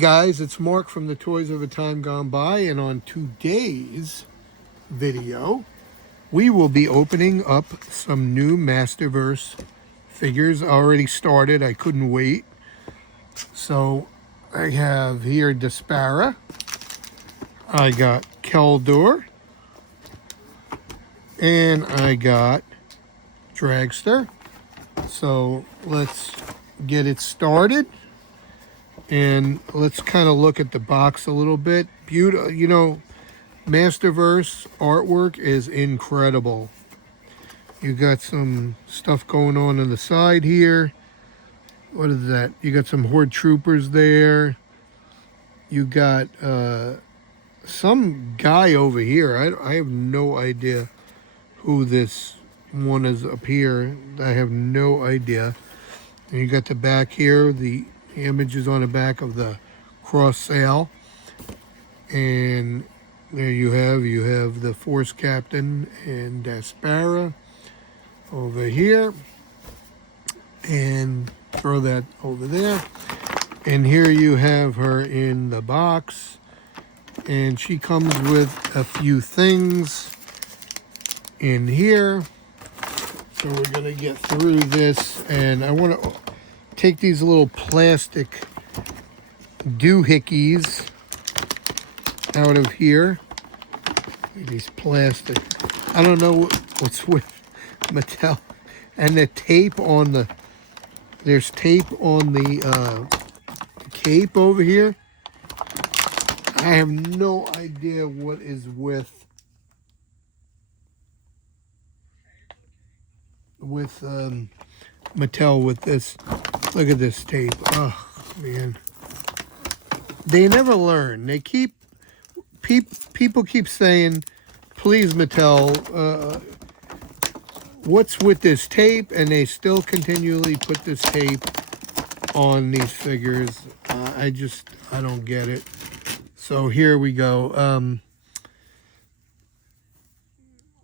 guys, it's Mark from the Toys of a Time Gone By, and on today's video, we will be opening up some new Masterverse figures. Already started, I couldn't wait. So I have here Daspara, I got Keldor, and I got Dragstor. So let's get it started. And let's kind of look at the box a little bit. Beautiful, you know, Masterverse artwork is incredible. You got some stuff going on the side here. What is that? You got some Horde troopers there. You got some guy over here. I have no idea who this one is up here. I have no idea. And you got the back here, the images on the back of the cross sail, and there you have the force captain and Daspara over here, and throw that over there. And here you have her in the box, and she comes with a few things in here. So we're gonna get through this, and I want to take these little plastic doohickeys out of here. These plastic. I don't know what's with Mattel. And the tape on the... There's tape on the cape over here. I have no idea what is with Mattel with this. Look at this tape. Oh, man. They never learn. They keep... People keep saying, please, Mattel, what's with this tape? And they still continually put this tape on these figures. I don't get it. So here we go.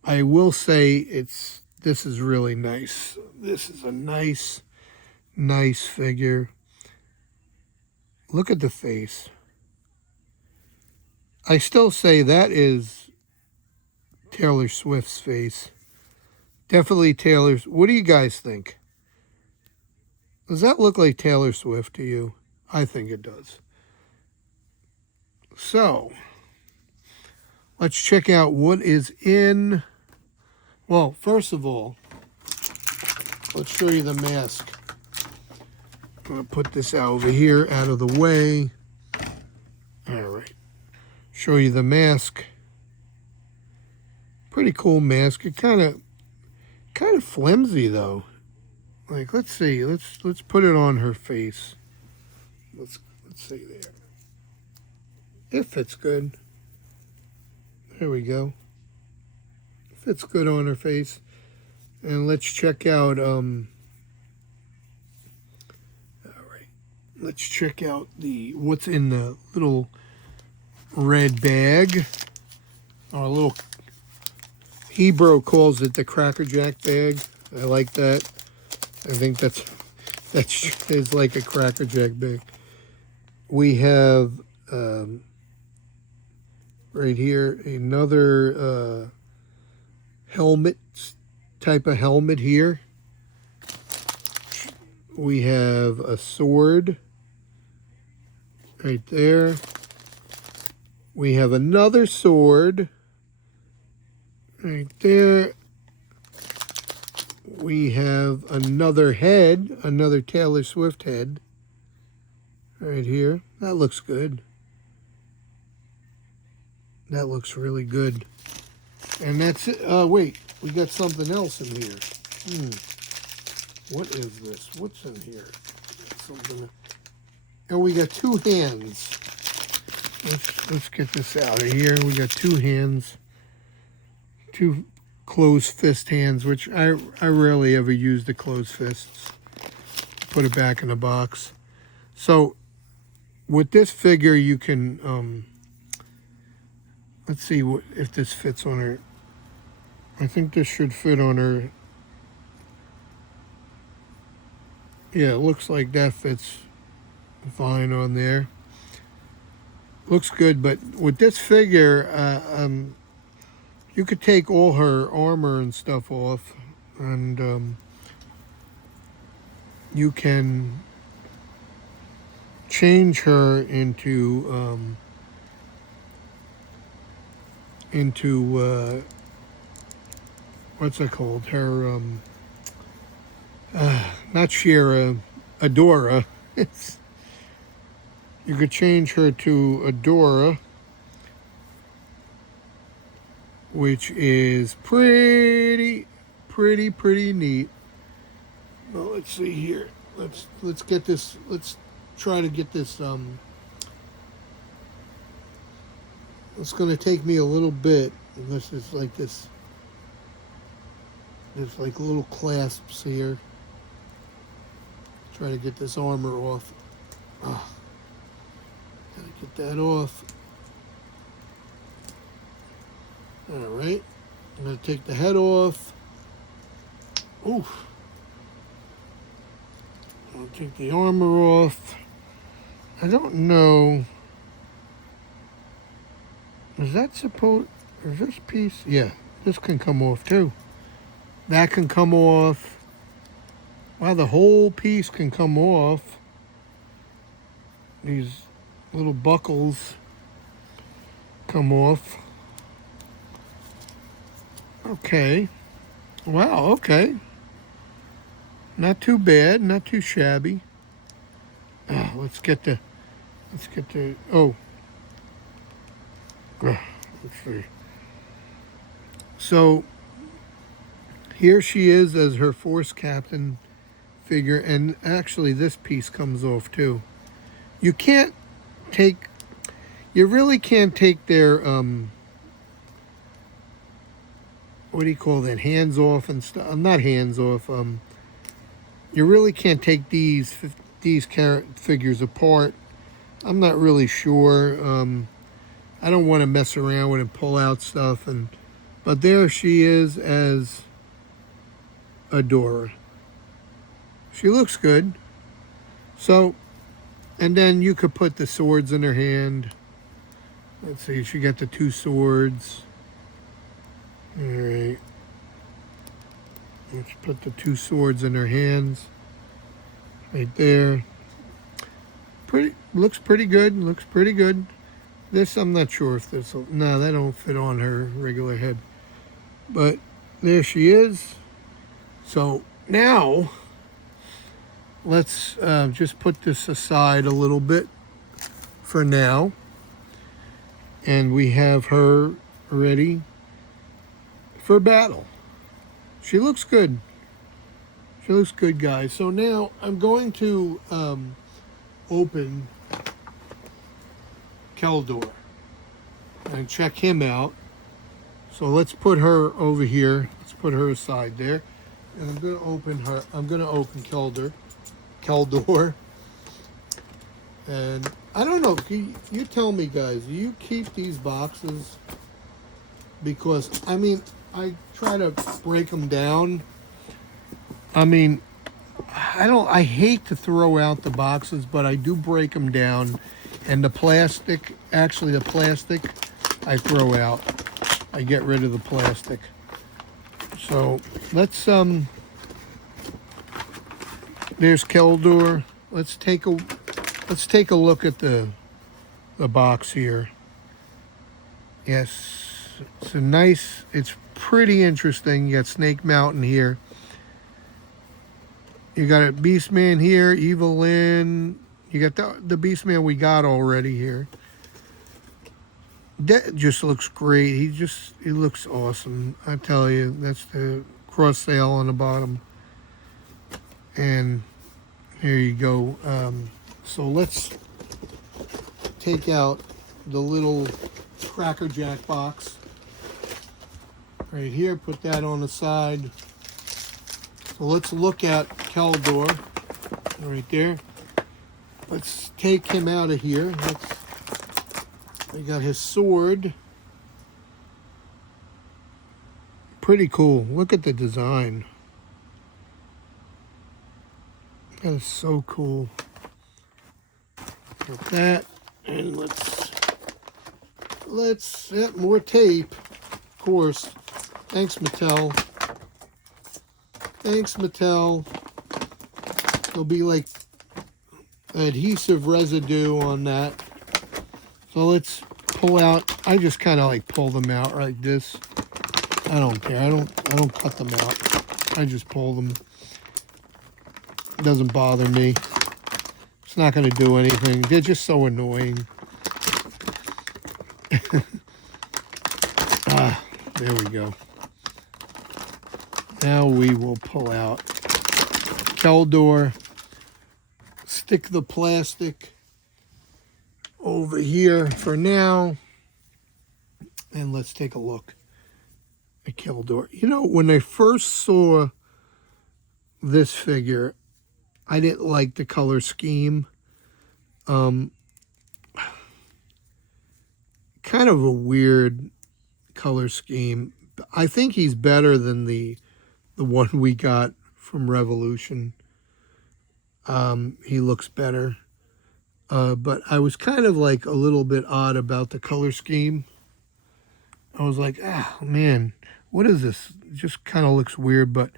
I will say this is really nice. This is a nice figure. Look at the face. I still say that is Taylor Swift's face. Definitely Taylor's. What do you guys think? Does that look like Taylor Swift to you? I think it does. So, let's check out what is in... Well, first of all, let's show you the mask. I'm going to put this over here, out of the way. All right. Show you the mask. Pretty cool mask. It kind of flimsy though. Like, let's see. Let's put it on her face. Let's see there. It fits good. There we go. Fits good on her face. And let's check out let's check out what's in the little red bag. Our little Hebrew calls it the Cracker Jack bag. I like that. I think that's is like a Cracker Jack bag. We have right here another helmet, type of helmet here. We have a sword right there. We have another sword right there. We have another head, another Taylor Swift head right here. That looks good. That looks really good. And that's it. Wait, we got something else in here. What is this? What's in here? Something. And we got two hands. Let's get this out of here. We got two hands. Two closed fist hands, which I rarely ever use the closed fists. Put it back in the box. So with this figure, you can let's see if this fits on her. I think this should fit on her. Yeah, it looks like that fits fine on there. looks good. But with this figure, you could take all her armor and stuff off, and you can change her into what's it called? Her not Shira, Adora. You could change her to Adora, which is pretty neat. Well, let's see here. Let's get this. Let's try to get this. It's going to take me a little bit. This is like this. There's like little clasps here. Try to get this armor off. Oh, gotta get that off. All right. I'm going to take the head off. Oof. I'll take the armor off. I don't know. Is that supposed... Is this piece... Yeah, this can come off too. That can come off. Wow, the whole piece can come off. These little buckles come off. Okay. Wow, okay. Not too bad, not too shabby. Let's get the, oh. Let's see. So, here she is as her Force Captain figure, and actually this piece comes off too. You really can't take their, what do you call that, hands off and stuff, not hands off, you really can't take these figures apart. I'm not really sure. I don't want to mess around with and pull out stuff, but there she is as Adora. She looks good. So, and then you could put the swords in her hand. Let's see, she got the 2 swords. All right. Let's put the 2 swords in her hands. Right there. Looks pretty good. Looks pretty good. This, I'm not sure if this will... No, that don't fit on her regular head. But there she is. So now, let's just put this aside a little bit for now. And we have her ready for battle. She looks good. She looks good, guys. So now I'm going to open Keldor and check him out. So let's put her over here. Let's put her aside there. And I'm going to open her. I'm going to open Keldor. And I don't know. You tell me, guys. Do you keep these boxes? Because, I mean, I try to break them down. I mean, I hate to throw out the boxes, but I do break them down. And the plastic, I throw out. I get rid of the plastic. So let's there's Keldor. Let's take a look at the box here. Yes, it's pretty interesting. You got Snake Mountain here. You got a Beastman here, Evelyn. You got the Beastman we got already here. That just looks great. He looks awesome. I tell you, that's the cross sail on the bottom. And here you go. So let's take out the little Cracker Jack box right here. Put that on the side. So let's look at Keldor right there. Let's take him out of here. We got his sword. Pretty cool. Look at the design. That is so cool. Like that. And let's let's get more tape, of course. Thanks, Mattel. Thanks, Mattel. There'll be like adhesive residue on that. So let's pull out. I just kind of like pull them out like this. I don't care. I don't cut them out. I just pull them. It doesn't bother me. It's not going to do anything. They're just so annoying. There we go. Now we will pull out Keldor. Stick the plastic over here for now. And let's take a look at Keldor. You know, when I first saw this figure, I didn't like the color scheme. Kind of a weird color scheme. I think he's better than the one we got from Revolution. He looks better. But I was kind of like a little bit odd about the color scheme. I was like, man, what is this? It just kind of looks weird. But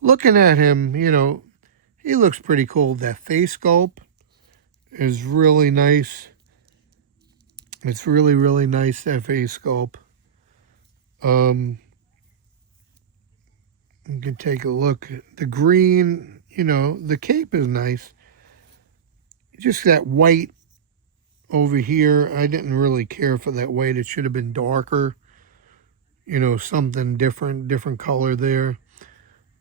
looking at him, you know, he looks pretty cool. That face sculpt is really nice. It's really, really nice, that face sculpt. You can take a look. The green, you know, the cape is nice. Just that white over here, I didn't really care for that white. It should have been darker. You know, something different color there.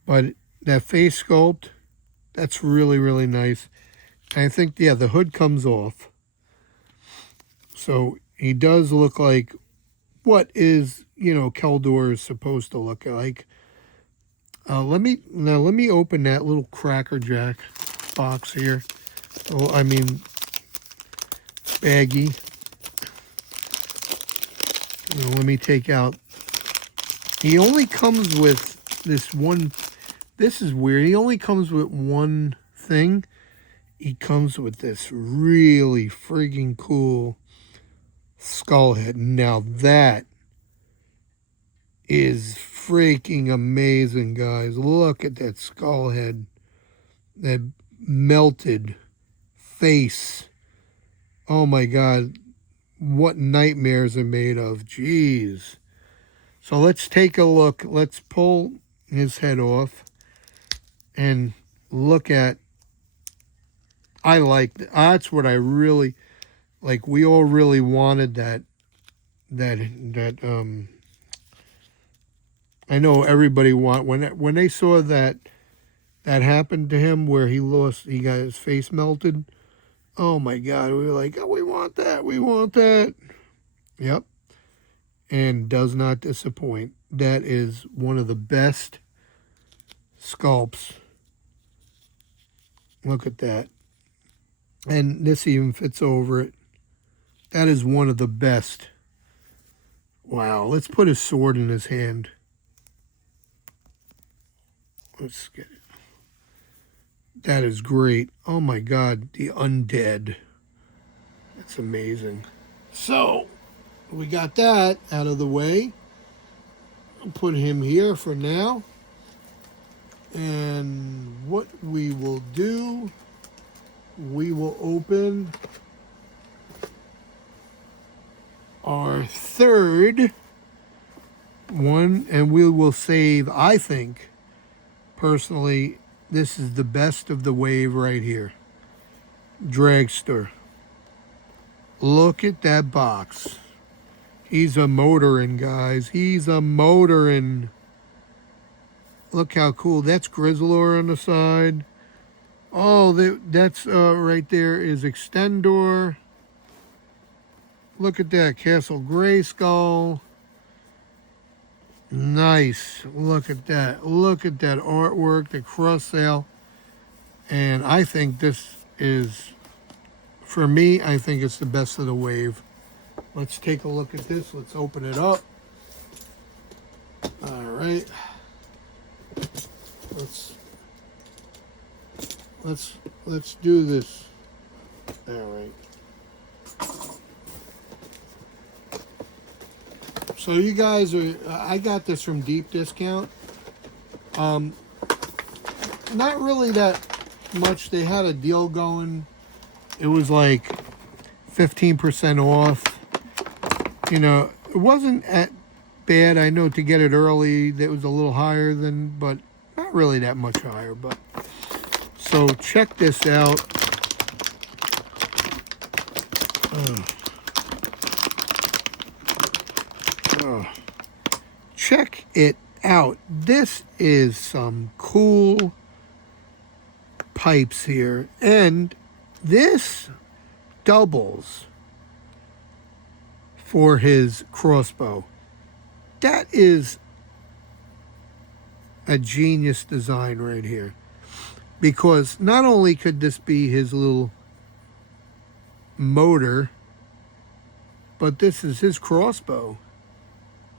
But that face sculpt, that's really, really nice. And I think, yeah, the hood comes off. So he does look like what is, you know, Keldor is supposed to look like. Let me open that little Cracker Jack box here. Oh, I mean, baggie. Let me take out. He only comes with this one. This is weird. He only comes with one thing. He comes with this really friggin' cool skull head. Now that is freaking amazing, guys. Look at that skull head. That melted face. Oh my God. What nightmares are made of. Jeez. So let's take a look. Let's pull his head off and look at. I like that's what I really like. We all really wanted that. I know everybody when they saw that happened to him where he got his face melted. Oh my God, we were like, oh, we want that. We want that. Yep. And does not disappoint. That is one of the best sculpts. Look at that. And this even fits over it. That is one of the best. Wow. Let's put his sword in his hand. Let's get it. That is great. Oh my God. The undead. That's amazing. So, we got that out of the way. I'll put him here for now. And what we will do, we will open our third one, and we will save, I think, personally, this is the best of the wave right here. Dragster. Look at that box. He's a motorin', guys. He's a motorin'. Look how cool. That's Grizzlor on the side. Oh, that's right there is Extendor. Look at that. Castle Grayskull. Nice. Look at that. Look at that artwork, the cross sale. And I think this is, for me, I think it's the best of the wave. Let's take a look at this. Let's open it up. All right. Let's do this. All right. So you guys are, I got this from deep discount. Not really that much. They had a deal going. It was like 15% off. You know, it wasn't bad. I know to get it early, that was a little higher than, but not really that much higher. But so check this out. Check it out. This is some cool pipes here, and this doubles for his crossbow. That is a genius design right here, because not only could this be his little motor, but this is his crossbow.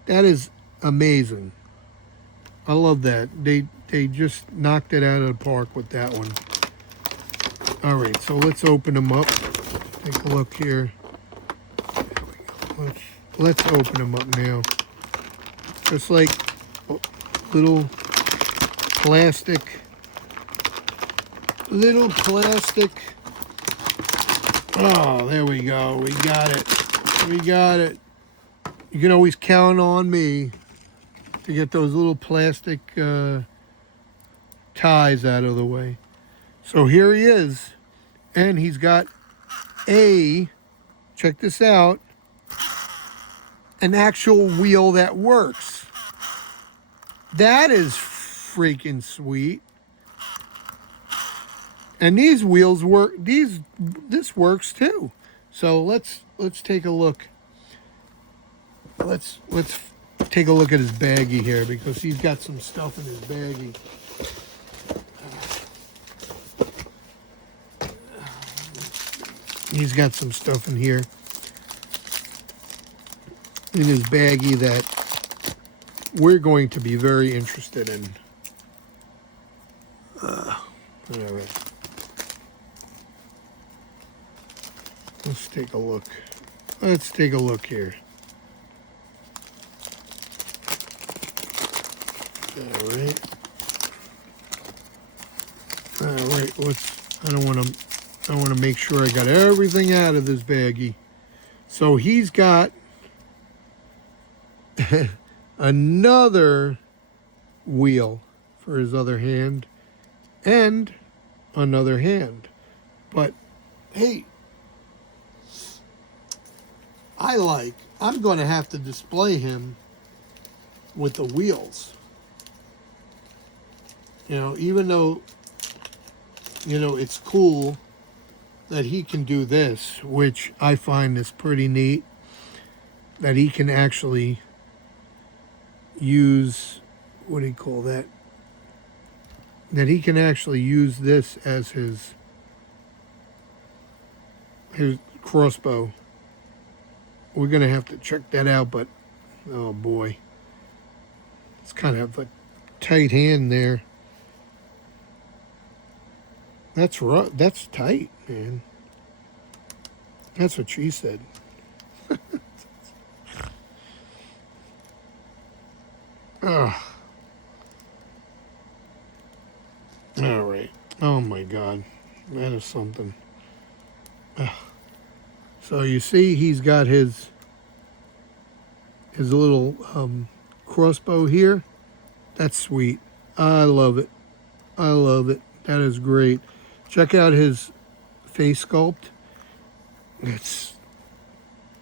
That is amazing. I love that. They just knocked it out of the park with that one. All right, so let's open them up. Take a look here. There we go. Let's open them up now. Just like little plastic. Oh, there we go. We got it. We got it. You can always count on me to get those little plastic ties out of the way. So here he is, and he's got check this out, an actual wheel that works. That is freaking sweet. And these wheels work. This works too. So let's take a look. Let's take a look at his baggie here, because he's got some stuff in his baggie. He's got some stuff in here in his baggie that we're going to be very interested in. All right. Let's take a look. Let's take a look here. All right. All right. I want to make sure I got everything out of this baggie. So he's got another wheel for his other hand and another hand. But hey, I'm going to have to display him with the wheels. You know, even though, you know, it's cool that he can do this, which I find is pretty neat, that he can actually use, what do you call that? That he can actually use this as his crossbow. We're going to have to check that out, but oh boy. It's kind of a tight hand there. That's rough. That's tight, man. That's what she said. Oh. All right. Oh my God, that is something. So you see, he's got his little crossbow here. That's sweet. I love it. I love it. That is great. Check out his face sculpt.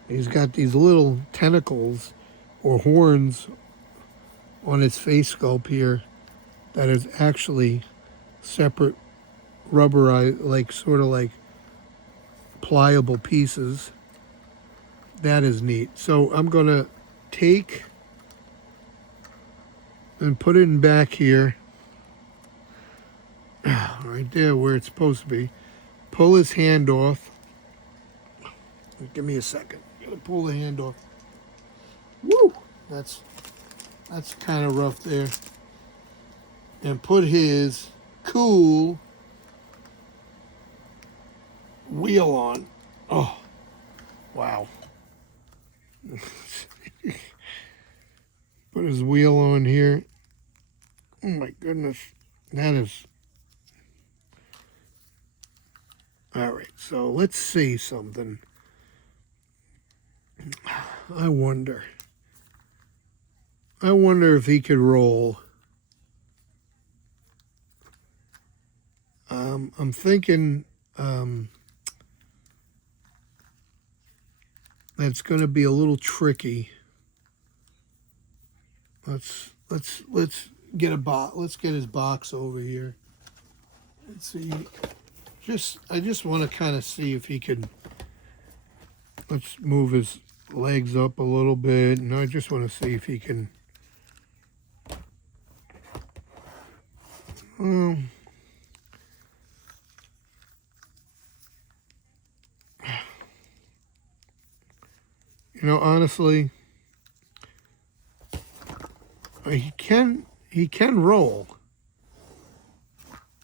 He's got these little tentacles or horns on his face sculpt here that is actually separate rubberized, like sort of like pliable pieces. That is neat. So I'm gonna take and put it in back here, right there where it's supposed to be. Pull his hand off. Give me a second. Gotta pull the hand off. Woo! That's kind of rough there. And put his cool wheel on. Oh, wow. Put his wheel on here. Oh my goodness. That is... All right, so let's see something. I wonder if he could roll. I'm thinking that's going to be a little tricky. Let's get let's get his box over here. Let's see. I just want to kind of see if he can. Let's move his legs up a little bit, and I just want to see if he can. You know, honestly, he can roll.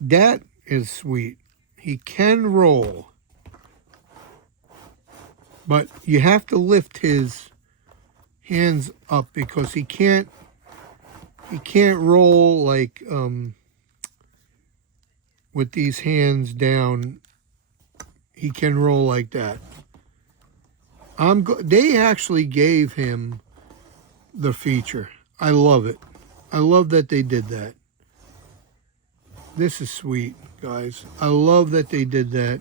That is sweet. He can roll. But you have to lift his hands up because he can't roll like with these hands down. He can roll like that. They actually gave him the feature. I love it. I love that they did that. This is sweet, guys. I love that they did that.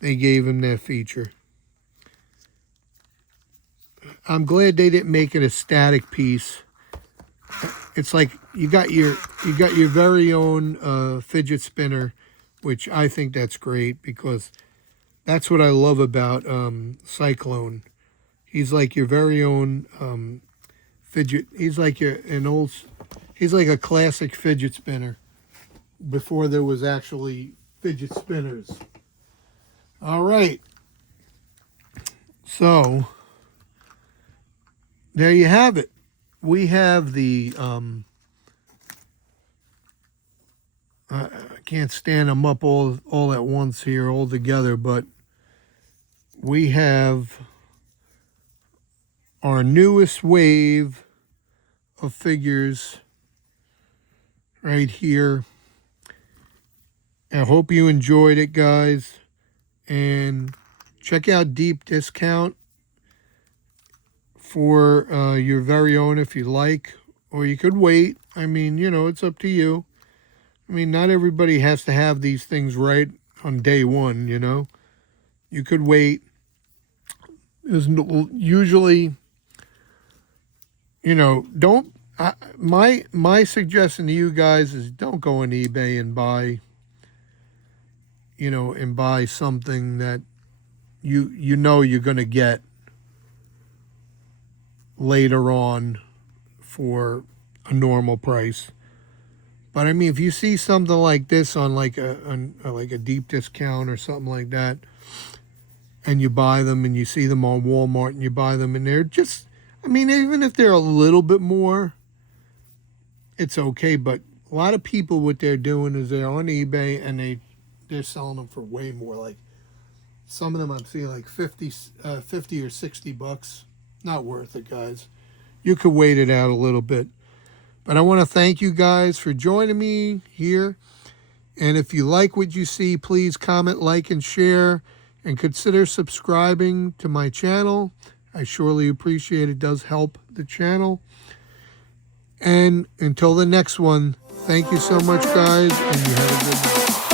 They gave him that feature. I'm glad they didn't make it a static piece. It's like you got your very own fidget spinner, which I think that's great because that's what I love about Cyclone. He's like your very own fidget. He's like he's like a classic fidget spinner before there was actually fidget spinners. All right. So there you have it. We have the I can't stand them up all at once here all together, but we have our newest wave of figures right here. I hope you enjoyed it, guys, and check out Deep Discount for your very own if you like, or you could wait. I mean, you know, it's up to you. I mean, not everybody has to have these things right on day one, you know. You could wait. There's usually, you know, don't. My suggestion to you guys is don't go on eBay and buy, you know, and buy something that you know you're going to get later on for a normal price. But I mean, if you see something like this on like a deep discount or something like that, and you buy them and you see them on Walmart and you buy them and they're just, I mean, even if they're a little bit more, it's okay. But a lot of people, what they're doing is they're on eBay and they're selling them for way more. Like some of them I'm seeing like 50 or $60. Not worth it, guys. You could wait it out a little bit. But I want to thank you guys for joining me here. And if you like what you see, please comment, like, and share. And consider subscribing to my channel. I surely appreciate it. It does help the channel. And until the next one, thank you so much, guys. And you have a good night.